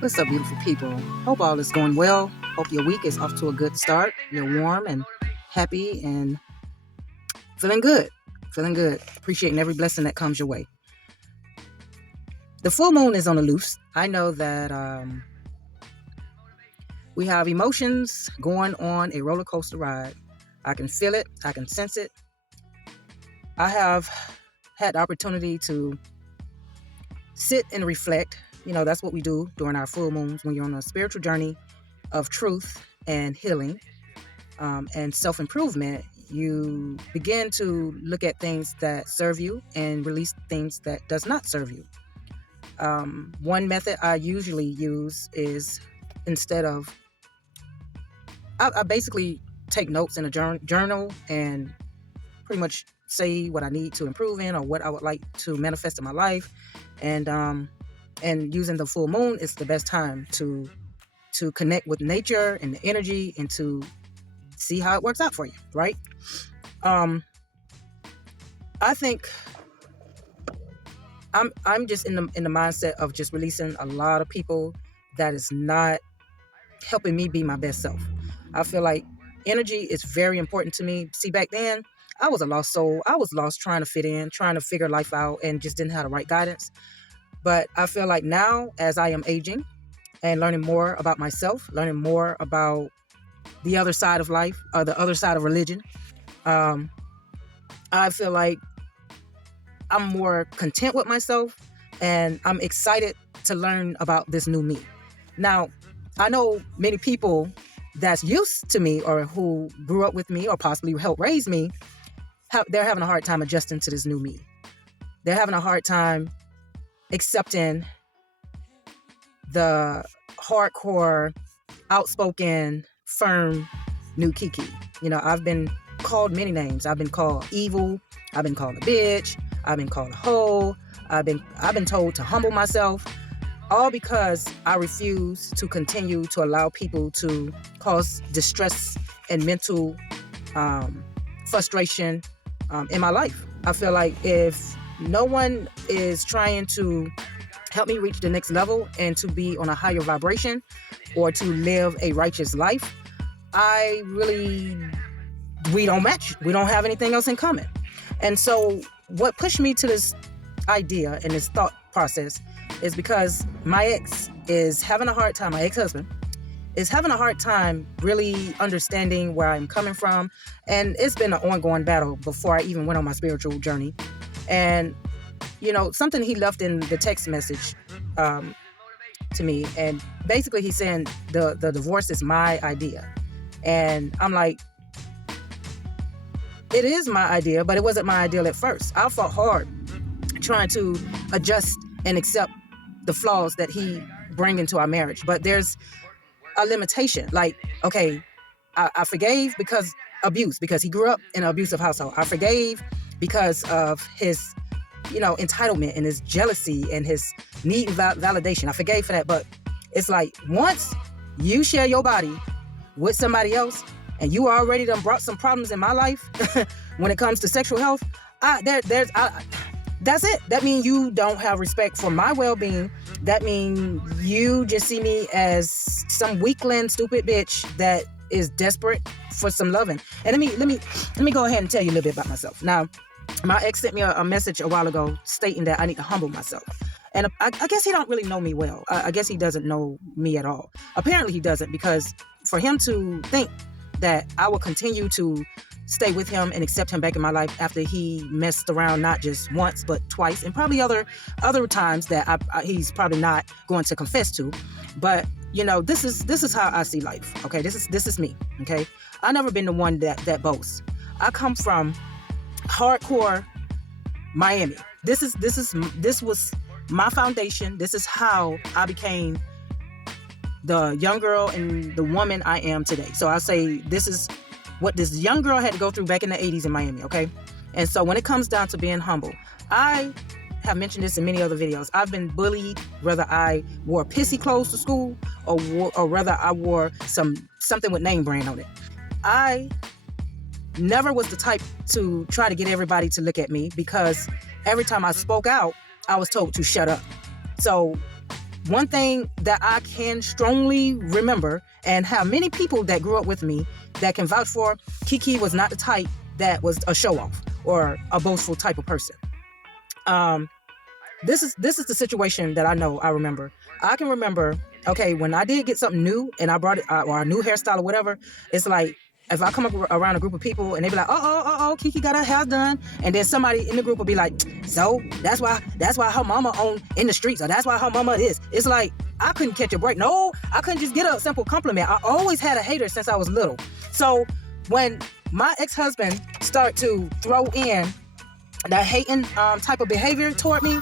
What's up, beautiful people? Hope all is going well. Hope your week is off to a good start. You're warm and happy and feeling good. Feeling good. Appreciating every blessing that comes your way. The full moon is on the loose. I know that we have emotions going on a roller coaster ride. I can feel it. I can sense it. I have had the opportunity to sit and reflect. That's what we do during our full moons when you're on a spiritual journey of truth and healing and self-improvement. You begin to look at things that serve you and release things that does not serve you. One method I usually use is instead of I basically take notes in a journal and pretty much say what I need to improve in or what I would like to manifest in my life. And using the full moon is the best time to connect with nature and the energy and to see how it works out for you, right? I think I'm just in the mindset of just releasing a lot of people that is not helping me be my best self. I feel like energy is very important to me. See, back then I was a lost soul. I was lost trying to fit in, trying to figure life out, and just didn't have the right guidance. But I feel like now, as I am aging and learning more about myself, learning more about the other side of life, or the other side of religion, I feel like I'm more content with myself, and I'm excited to learn about this new me. Now, I know many people that's used to me or who grew up with me or possibly helped raise me, they're having a hard time adjusting to this new me. They're having a hard time accepting the hardcore, outspoken, firm new Kiki. I've been called many names. I've been called evil. I've been called a bitch. I've been called a hoe. I've been told to humble myself, all because I refuse to continue to allow people to cause distress and mental frustration in my life. I feel like if no one is trying to help me reach the next level and to be on a higher vibration or to live a righteous life, we don't match. We don't have anything else in common. And so what pushed me to this idea and this thought process is because my ex-husband is having a hard time really understanding where I'm coming from. And it's been an ongoing battle before I even went on my spiritual journey. And, something he left in the text message to me. And basically he's saying the divorce is my idea. And I'm like, it is my idea, but it wasn't my ideal at first. I fought hard trying to adjust and accept the flaws that he bring into our marriage. But there's a limitation. Like, okay, I forgave because he grew up in an abusive household. I forgave because of his, entitlement and his jealousy and his need validation. I forgave for that. But it's like, once you share your body with somebody else and you already done brought some problems in my life when it comes to sexual health, that's it. That means you don't have respect for my well-being. That means you just see me as some weakling, stupid bitch that is desperate for some loving. And let me go ahead and tell you a little bit about myself. Now, my ex sent me a message a while ago stating that I need to humble myself. And I guess he don't really know me well. I guess he doesn't know me at all. Apparently he doesn't, because for him to think that I will continue to stay with him and accept him back in my life after he messed around not just once but twice, and probably other times that he's probably not going to confess to. But this is how I see life. Okay, this is me. Okay, I've never been the one that boasts. I come from hardcore Miami. This was my foundation. This is how I became the young girl and the woman I am today. So I say this is what this young girl had to go through back in the 80s in Miami, okay? And so when it comes down to being humble, I have mentioned this in many other videos. I've been bullied, whether I wore pissy clothes to school or whether I wore something with name brand on it. I never was the type to try to get everybody to look at me, because every time I spoke out, I was told to shut up. So one thing that I can strongly remember, and have many people that grew up with me that can vouch for, Kiki was not the type that was a show-off or a boastful type of person. This is the situation that I remember. I can remember, okay, when I did get something new and I brought it, or a new hairstyle or whatever, it's like, if I come up around a group of people and they be like, Kiki got her hair done, and then somebody in the group will be like, so that's why her mama on in the streets, or that's why her mama is. It's like, I couldn't catch a break. No, I couldn't just get a simple compliment. I always had a hater since I was little. So when my ex-husband started to throw in that hating type of behavior toward me,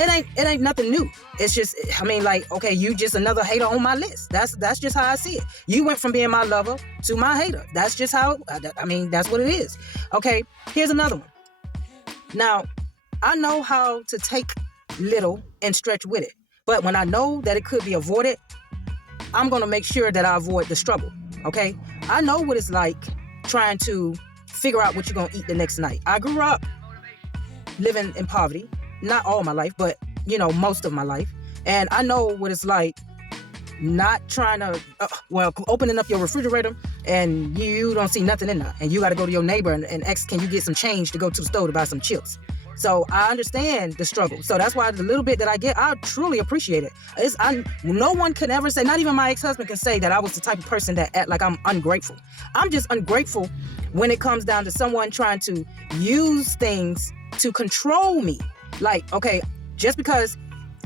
it ain't nothing new. It's just, I mean, like, okay, you just another hater on my list. That's just how I see it. You went from being my lover to my hater. That's just how, I mean, that's what it is. Okay, here's another one. Now, I know how to take little and stretch with it. But when I know that it could be avoided, I'm going to make sure that I avoid the struggle. Okay? I know what it's like trying to figure out what you're going to eat the next night. I grew up living in poverty. Not all my life, but, most of my life. And I know what it's like not trying to, opening up your refrigerator and you don't see nothing in there. And you got to go to your neighbor and ask, can you get some change to go to the store to buy some chips? So I understand the struggle. So that's why the little bit that I get, I truly appreciate it. No one can ever say, not even my ex-husband can say that I was the type of person that act like I'm ungrateful. I'm just ungrateful when it comes down to someone trying to use things to control me. Like, okay, just because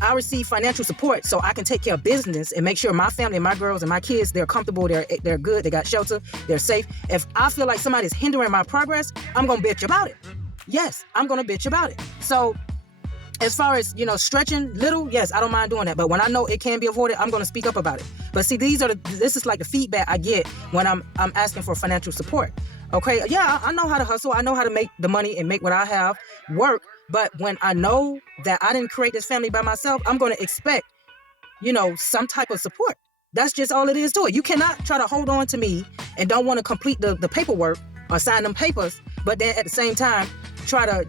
I receive financial support so I can take care of business and make sure my family and my girls and my kids, they're comfortable, they're good, they got shelter, they're safe. If I feel like somebody's hindering my progress, I'm going to bitch about it. Yes, I'm going to bitch about it. So as far as, stretching little, yes, I don't mind doing that. But when I know it can be avoided, I'm going to speak up about it. But see, this is like the feedback I get when I'm asking for financial support. Okay, yeah, I know how to hustle. I know how to make the money and make what I have work. But when I know that I didn't create this family by myself, I'm going to expect, some type of support. That's just all it is to it. You cannot try to hold on to me and don't want to complete the paperwork or sign them papers, but then at the same time, try to,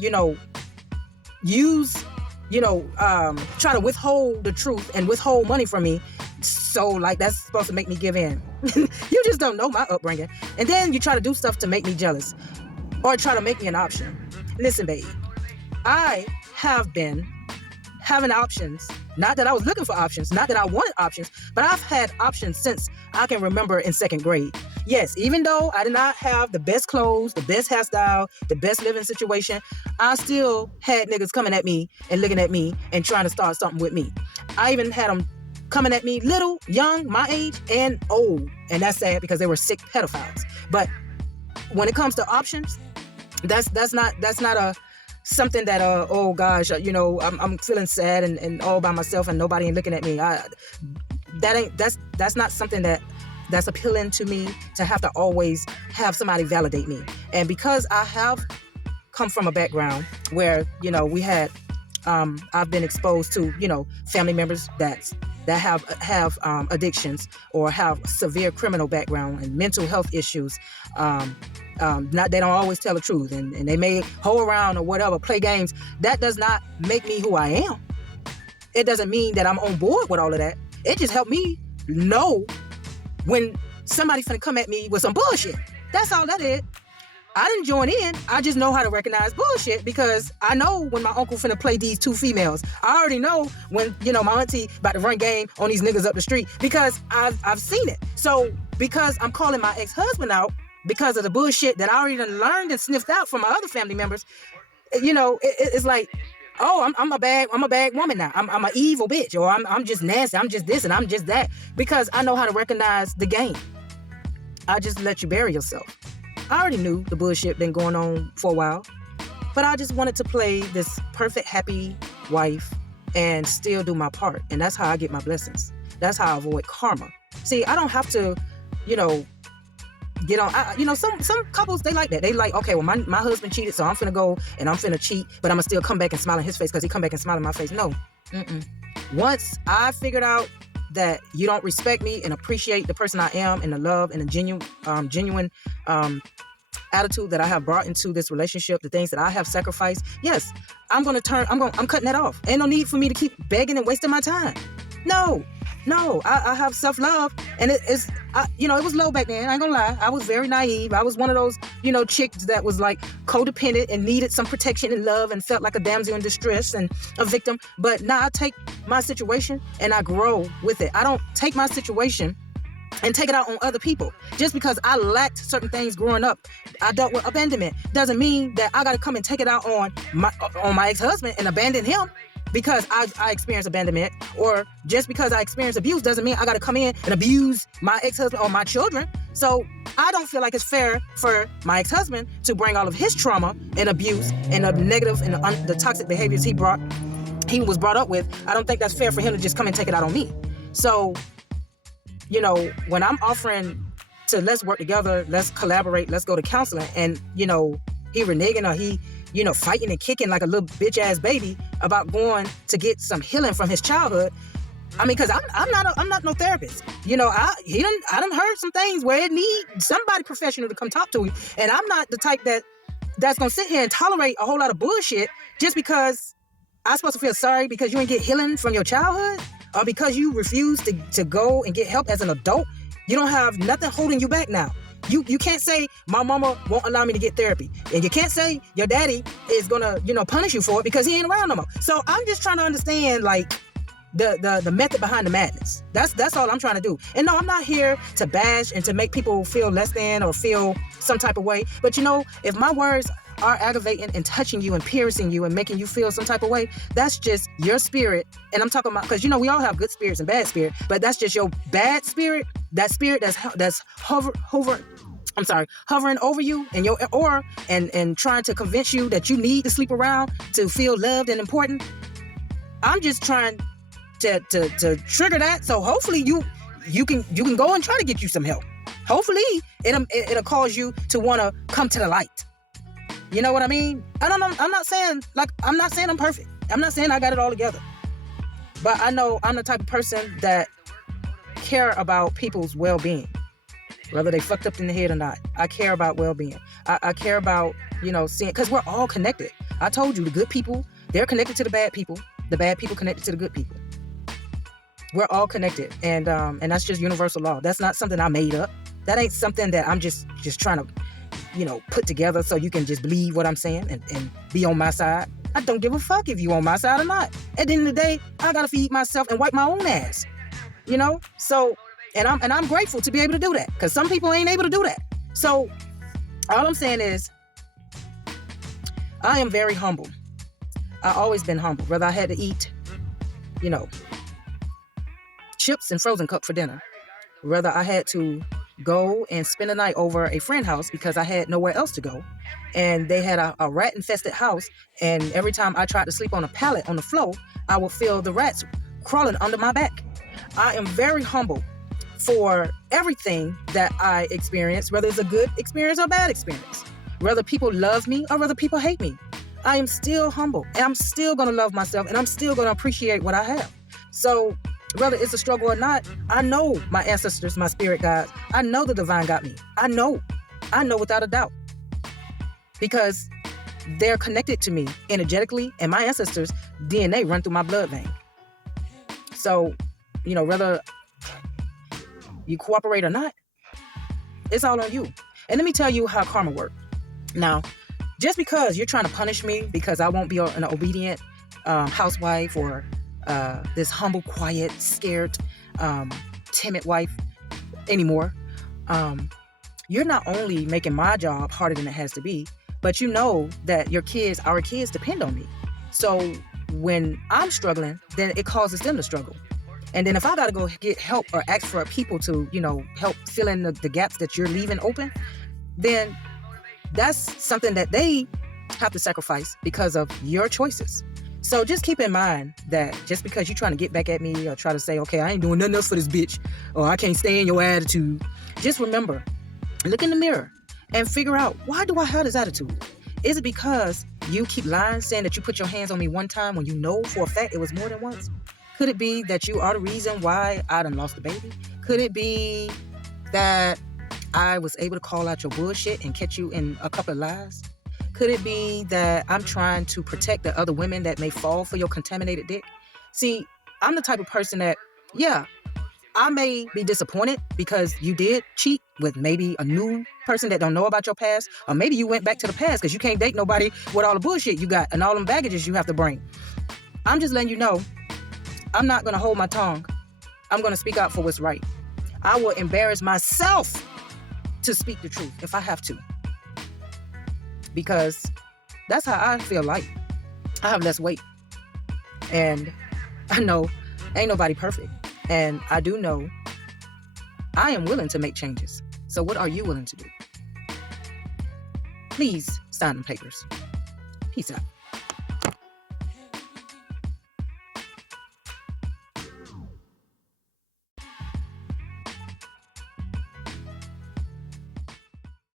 try to withhold the truth and withhold money from me. So, like, that's supposed to make me give in. You just don't know my upbringing. And then you try to do stuff to make me jealous or try to make me an option. Listen, babe. I have been having options. Not that I was looking for options, not that I wanted options, but I've had options since I can remember in second grade. Yes, even though I did not have the best clothes, the best hairstyle, the best living situation, I still had niggas coming at me and looking at me and trying to start something with me. I even had them coming at me little, young, my age, and old. And that's sad because they were sick pedophiles. But when it comes to options, that's not a something that oh gosh, I'm feeling sad and all by myself and nobody ain't looking at me. That's not something that's appealing to me, to have to always have somebody validate me. And because I have come from a background where we had I've been exposed to family members that have addictions or have severe criminal background and mental health issues. They don't always tell the truth and they may hoe around or whatever, play games. That does not make me who I am. It doesn't mean that I'm on board with all of that. It just helped me know when somebody's finna come at me with some bullshit. That's all that is. I didn't join in. I just know how to recognize bullshit because I know when my uncle finna play these two females. I already know when, my auntie about to run game on these niggas up the street because I've seen it. So because I'm calling my ex-husband out because of the bullshit that I already done learned and sniffed out from my other family members, it's like, oh, I'm a bad woman now. I'm an evil bitch, or I'm just nasty. I'm just this and I'm just that, because I know how to recognize the game. I just let you bury yourself. I already knew the bullshit been going on for a while, but I just wanted to play this perfect, happy wife and still do my part. And that's how I get my blessings. That's how I avoid karma. See, I don't have to, get on. Some couples, they like that. They like, okay, well, my husband cheated, so I'm finna go and I'm finna cheat, but I'm gonna still come back and smile in his face because he come back and smile in my face. No. Once I figured out that you don't respect me and appreciate the person I am and the love and the genuine attitude that I have brought into this relationship, the things that I have sacrificed, yes, I'm cutting that off. Ain't no need for me to keep begging and wasting my time. No, no, I have self-love, and it was low back then. I ain't gonna lie. I was very naive. I was one of those, chicks that was like codependent and needed some protection and love and felt like a damsel in distress and a victim. But now I take my situation and I grow with it. I don't take my situation and take it out on other people. Just because I lacked certain things growing up, I dealt with abandonment, doesn't mean that I gotta come and take it out on my ex-husband and abandon him because I experienced abandonment. Or just because I experienced abuse doesn't mean I gotta come in and abuse my ex-husband or my children. So I don't feel like it's fair for my ex-husband to bring all of his trauma and abuse and the negative and the toxic behaviors he was brought up with. I don't think that's fair for him to just come and take it out on me. So when I'm offering to let's work together, let's collaborate, let's go to counseling, and, he reneging or he, fighting and kicking like a little bitch ass baby about going to get some healing from his childhood. I mean, because I'm not no therapist. I done heard some things where it need somebody professional to come talk to you. And I'm not the type that's going to sit here and tolerate a whole lot of bullshit just because I'm supposed to feel sorry because you ain't get healing from your childhood. Or because you refuse to go and get help as an adult. You don't have nothing holding you back now. You can't say my mama won't allow me to get therapy. And you can't say your daddy is gonna, punish you for it because he ain't around no more. So I'm just trying to understand like the method behind the madness. That's all I'm trying to do. And no, I'm not here to bash and to make people feel less than or feel some type of way. But if my words are aggravating and touching you and piercing you and making you feel some type of way, that's just your spirit. And I'm talking about, because we all have good spirits and bad spirit, but that's just your bad spirit, that spirit that's hovering over you and your aura and trying to convince you that you need to sleep around to feel loved and important. I'm just trying to trigger that, so hopefully you can go and try to get you some help. Hopefully it'll cause you to want to come to the light. You know what I mean? I'm not saying I'm perfect. I'm not saying I got it all together. But I know I'm the type of person that care about people's well-being, whether they fucked up in the head or not. I care about well-being. I care about, seeing, because we're all connected. I told you, the good people, they're connected to the bad people. The bad people connected to the good people. We're all connected. And that's just universal law. That's not something I made up. That ain't something that I'm just trying to put together so you can just believe what I'm saying and be on my side. I don't give a fuck if you on my side or not. At the end of the day, I gotta feed myself and wipe my own ass. So, and I'm grateful to be able to do that, because some people ain't able to do that. So, all I'm saying is, I am very humble. I always been humble. Whether I had to eat, chips and frozen cup for dinner, whether I had to go and spend a night over a friend's house because I had nowhere else to go, and they had a rat-infested house, and every time I tried to sleep on a pallet on the floor, I would feel the rats crawling under my back. I am very humble for everything that I experience, whether it's a good experience or bad experience, whether people love me or whether people hate me. I am still humble, and I'm still going to love myself, and I'm still going to appreciate what I have. So whether it's a struggle or not, I know my ancestors, my spirit guides. I know the divine got me. I know without a doubt, because they're connected to me energetically, and my ancestors' DNA run through my blood vein. So, whether you cooperate or not, it's all on you. And let me tell you how karma works. Now, just because you're trying to punish me because I won't be an obedient housewife or this humble, quiet, scared, timid wife anymore, you're not only making my job harder than it has to be, but that our kids depend on me. So when I'm struggling, then it causes them to struggle. And then if I got to go get help or ask for people to, help fill in the gaps that you're leaving open, then that's something that they have to sacrifice because of your choices. So just keep in mind that just because you're trying to get back at me or try to say, okay, I ain't doing nothing else for this bitch, or I can't stand your attitude, just remember, look in the mirror and figure out, why do I have this attitude? Is it because you keep lying, saying that you put your hands on me one time when you know for a fact it was more than once? Could it be that you are the reason why I done lost the baby? Could it be that I was able to call out your bullshit and catch you in a couple of lies? Could it be that I'm trying to protect the other women that may fall for your contaminated dick? See, I'm the type of person that Yeah, I may be disappointed because you did cheat with maybe a new person that don't know about your past, or maybe you went back to the past because you can't date nobody with all the bullshit you got and all them baggages you have to bring. I'm just letting you know, I'm not going to hold my tongue. I'm going to speak out for what's right. I will embarrass myself to speak the truth if I have to, because that's how I feel like. I have less weight, and I know ain't nobody perfect, and I do know I am willing to make changes. So what are you willing to do? Please sign the papers. Peace out.